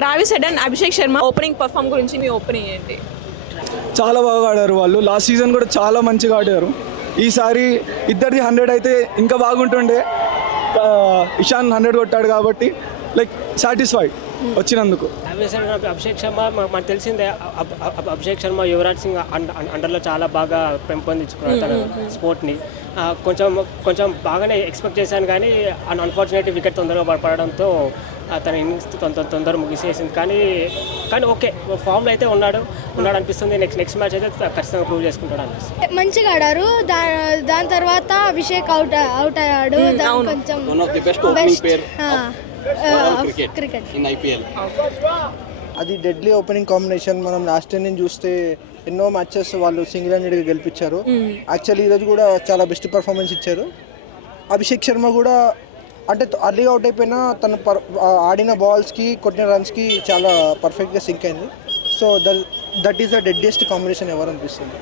Travis head and Abhishek Sharma opening perform గురించి మీ opinion ఏంటి? చాలా బాగా ఆడారు వాళ్ళు. లాస్ట్ సీజన్ కూడా చాలా మంచిగా ఆడారు. ఈసారి ఇద్దరిది 100 అయితే ఇంకా బాగుంటుండే. ఇషాన్ 100 కొట్టాడు కాబట్టి లైక్ సాటిస్ఫైడ్ వచ్చినందుకు. అభిషేక్ శర్మ మనకు తెలిసిందే. అభిషేక్ శర్మ యువరాజ్ సింగ్ అండర్లో చాలా బాగా పెంపొందించుకున్నాడు తన స్పోర్ట్ని. కొంచెం బాగానే ఎక్స్పెక్ట్ చేశాను, కానీ అన్ఫార్చునేట్ వికెట్ తొందరగా పడడంతో తన ఇన్నింగ్స్ తొందరగా ముగిసేసింది. కానీ ఓకే, ఫామ్లో అయితే ఉన్నాడు అనిపిస్తుంది. నెక్స్ట్ మ్యాచ్ అయితే ఖచ్చితంగా ప్రూవ్ చేసుకుంటాడు అనిపిస్తుంది. మంచిగా ఆడారు. దాని తర్వాత అభిషేక్ అవుట్ అయ్యాడు. కొంచెం క్రికెట్ అది డెడ్లీ ఓపెనింగ్ కాంబినేషన్. మనం లాస్ట్ ఇయర్ నుంచి చూస్తే ఎన్నో మ్యాచెస్ వాళ్ళు సింగిల్ హ్యాండెడ్గా గెలిపించారు. యాక్చువల్లీ ఈరోజు కూడా చాలా బెస్ట్ పర్ఫార్మెన్స్ ఇచ్చారు. అభిషేక్ శర్మ కూడా అంటే అర్లీగా అవుట్ అయిపోయినా తను ఆడిన బాల్స్కి కొట్టిన రన్స్కి చాలా పర్ఫెక్ట్గా సింక్ అయింది. So that is the deadest combination ఎవరు అనిపిస్తుంది.